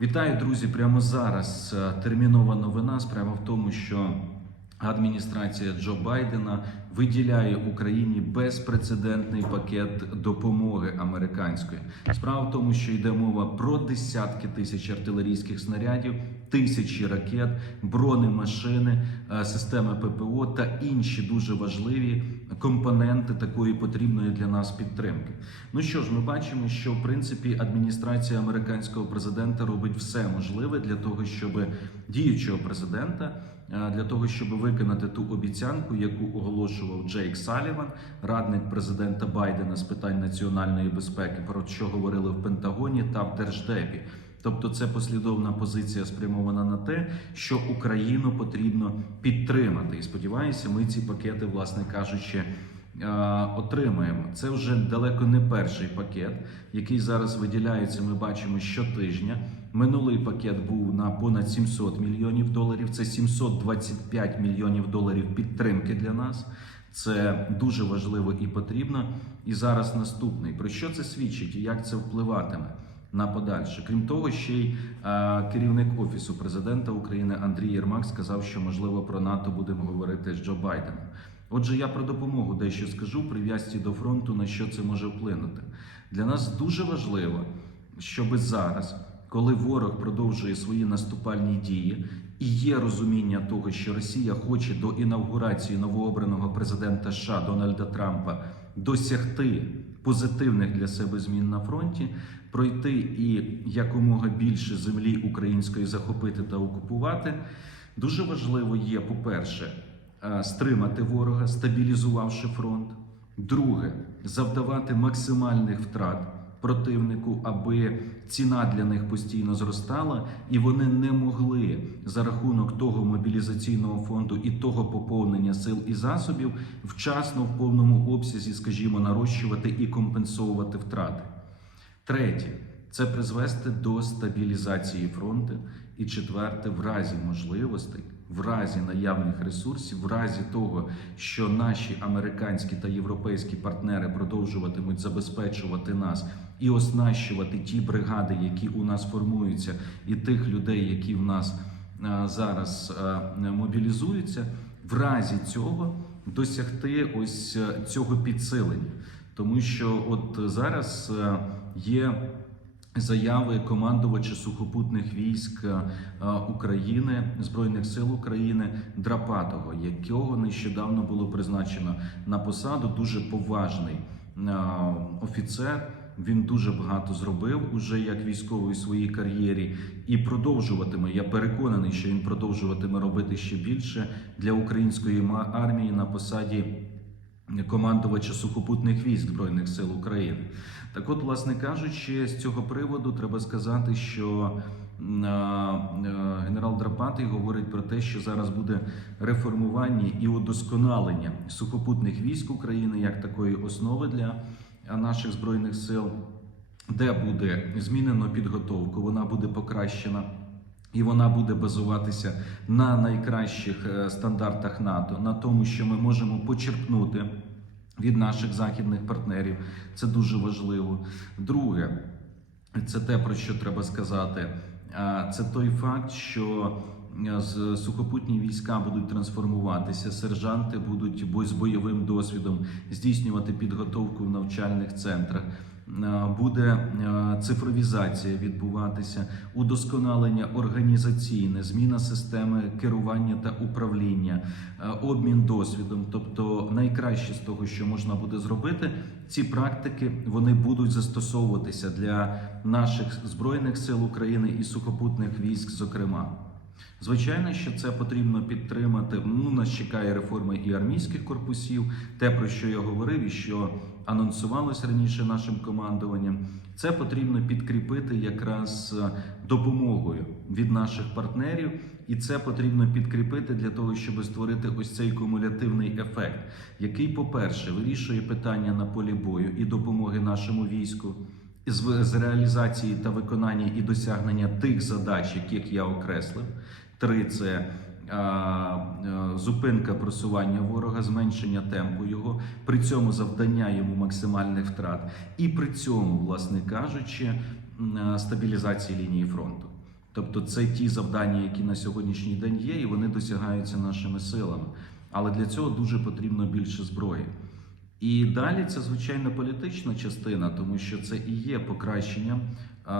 Вітаю, друзі! Прямо зараз е, термінова новина. Справа в тому, що адміністрація Джо Байдена виділяє Україні безпрецедентний пакет допомоги американської. Справа в тому, що йде мова про десятки тисяч артилерійських снарядів, тисячі ракет, бронемашини, е, системи ППО та інші дуже важливі компоненти такої потрібної для нас підтримки. Ну що ж, ми бачимо, що в принципі адміністрація американського президента робить все можливе для того, щоб діючого президента. е, Для того щоб виконати ту обіцянку, яку оголошував Джейк Саліван, радник президента Байдена з питань національної безпеки, про що говорили в Пентагоні та в Держдепі. Тобто, це послідовна позиція спрямована на те, що Україну потрібно підтримати. І сподіваюся, ми ці пакети, власне кажучи, е, отримаємо. Це вже далеко не перший пакет, який зараз виділяється. Ми бачимо щотижня. Минулий пакет був на понад 700 мільйонів доларів. Це 725 мільйонів доларів підтримки для нас. Це дуже важливо і потрібно. І зараз наступний. Про що це свідчить і як це впливатиме? На подальше. Крім того, ще й е, керівник офісу президента України Андрій Єрмак сказав, що можливо про НАТО будемо говорити з Джо Байденом. Отже, я про допомогу дещо скажу прив'язці до фронту, на що це може вплинути. Для нас дуже важливо, щоб зараз, коли ворог продовжує свої наступальні дії, і є розуміння того, що Росія хоче до інавгурації новообраного президента США Дональда Трампа досягти позитивних для себе змін на фронті, пройти і якомога більше землі української захопити та окупувати. Дуже важливо є, по-перше, е, стримати ворога, стабілізувавши фронт. Друге, завдавати максимальних втрат противнику, аби ціна для них постійно зростала, і вони не могли за рахунок того мобілізаційного фонду і того поповнення сил і засобів вчасно в повному обсязі, скажімо, нарощувати і компенсовувати втрати. Третє це призвести до стабілізації фронту. І четверте, в разі можливостей, в разі наявних ресурсів, в разі того, що наші американські та європейські партнери продовжуватимуть забезпечувати нас і оснащувати ті бригади, які у нас формуються, і тих людей, які в нас а, зараз а, мобілізуються, в разі цього досягти ось е, цього підсилення. Тому що от зараз е, є заяви командувача сухопутних військ е, України Збройних сил України Драпатого, якого нещодавно було призначено на посаду дуже поважний е, офіцер. Він дуже багато зробив уже як військовий у своїй кар'єрі і продовжуватиме. Я переконаний, що він продовжуватиме робити ще більше для української армії на посаді командувача сухопутних військ Збройних сил України. Так от, власне кажучи, з цього приводу треба сказати, що е, генерал Драпатий говорить про те, що зараз буде реформування і удосконалення сухопутних військ України як такої основи для наших збройних сил, де буде змінено підготовку, вона буде покращена. І вона буде базуватися на найкращих е, стандартах НАТО, на тому, що ми можемо почерпнути від наших західних партнерів. Це дуже важливо. Друге, це те, про що треба сказати. Це той факт, що е, сухопутні війська будуть трансформуватися, сержанти будуть з бойовим досвідом здійснювати підготовку в навчальних центрах. Е, Буде е, цифровізація відбуватися, удосконалення організаційне, зміна системи керування та управління, е, обмін досвідом. Тобто, найкраще з того, що можна буде зробити, ці практики вони будуть застосовуватися для наших збройних сил України і сухопутних військ, зокрема. Звичайно, що це потрібно підтримати. Ну, нас чекає реформа і армійських корпусів, те, про що я говорив, і що анонсувалось раніше нашим командуванням. Це потрібно підкріпити якраз е, допомогою від наших партнерів, і це потрібно підкріпити для того, щоб створити ось цей кумулятивний ефект, який, по-перше, вирішує питання на полі бою і допомоги нашому війську з, реалізації та виконання і досягнення тих задач, яких я окреслив. Три це а, зупинка просування ворога, зменшення темпу його, при цьому завдання йому максимальних втрат, і при цьому, власне кажучи, а, стабілізації лінії фронту. Тобто, це ті завдання, які на сьогоднішній день є, і вони досягаються нашими силами. Але для цього дуже потрібно більше зброї. І далі це звичайно політична частина, тому що це і є покращенням а,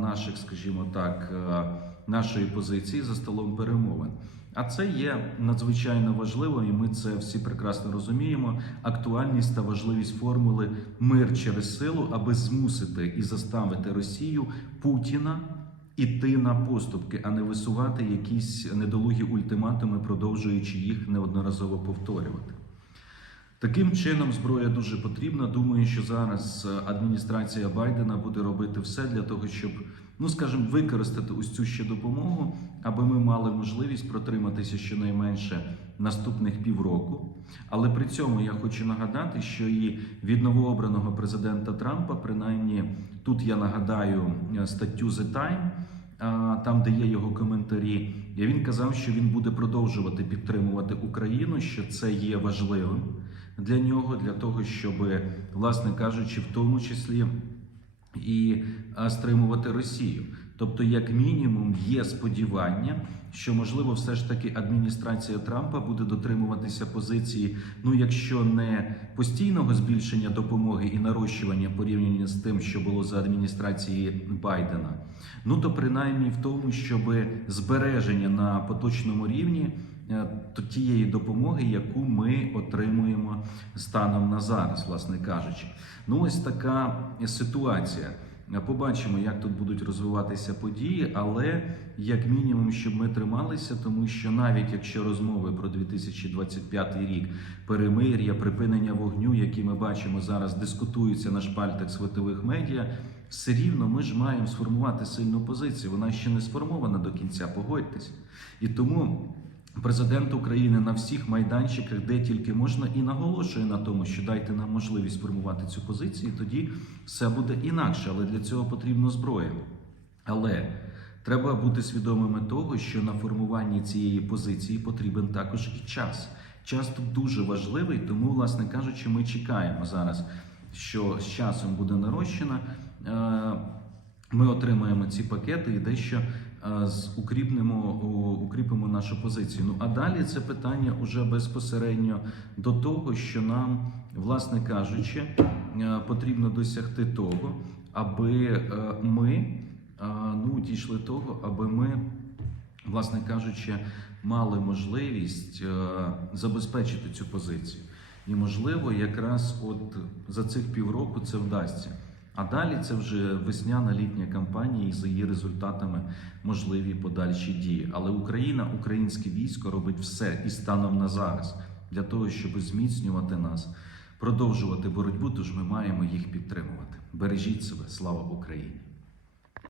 наших, скажімо так, а, нашої позиції за столом перемовин. А це є надзвичайно важливо, і ми це всі прекрасно розуміємо. Актуальність та важливість формули мир через силу, аби змусити і заставити Росію Путіна іти на поступки, а не висувати якісь недолугі ультиматуми, продовжуючи їх неодноразово повторювати. Таким чином, зброя дуже потрібна. Думаю, що зараз е, адміністрація Байдена буде робити все для того, щоб, ну скажімо, використати ось цю ще допомогу, аби ми мали можливість протриматися щонайменше наступних півроку. Але при цьому я хочу нагадати, що і від новообраного президента Трампа, принаймні тут я нагадаю е, статтю The Time, там, де є його коментарі, і він казав, що він буде продовжувати підтримувати Україну, що це є важливим для нього, для того, щоб, власне кажучи, в тому числі і стримувати Росію. Тобто, як мінімум, є сподівання, що можливо, все ж таки адміністрація Трампа буде дотримуватися позиції, ну якщо не постійного збільшення допомоги і нарощування порівняно з тим, що було за адміністрації Байдена, ну то принаймні в тому, щоб збереження на поточному рівні тієї допомоги, яку ми отримуємо станом на зараз, власне кажучи. Ну ось така ситуація. Побачимо, як тут будуть розвиватися події, але як мінімум, щоб ми трималися, тому що навіть якщо розмови про 2025 рік, перемир'я, припинення вогню, які ми бачимо зараз, дискутуються на шпальтах світових медіа, все рівно ми ж маємо сформувати сильну позицію. Вона ще не сформована до кінця, погодьтесь. І тому. Президент України на всіх майданчиках, де тільки можна, і наголошує на тому, що дайте нам можливість формувати цю позицію, тоді все буде інакше. Але для цього потрібна зброя. Але треба бути свідомими того, що на формуванні цієї позиції потрібен також і час. Час тут дуже важливий, тому, власне кажучи, ми чекаємо зараз, що з часом буде нарощена. Ми отримаємо ці пакети і дещо е, укріпнемо, укріпимо нашу позицію. Ну а далі це питання уже безпосередньо до того, що нам, власне кажучи, е, потрібно досягти того, аби е, ми ну, дійшли того, аби ми, власне кажучи, мали можливість забезпечити цю позицію. І можливо, якраз от за цих півроку це вдасться. А далі це вже весняна літня кампанія, і за її результатами можливі подальші дії. Але Україна, українське військо робить все і станом на зараз для того, щоб зміцнювати нас, продовжувати боротьбу. Тож ми маємо їх підтримувати. Бережіть себе, слава Україні!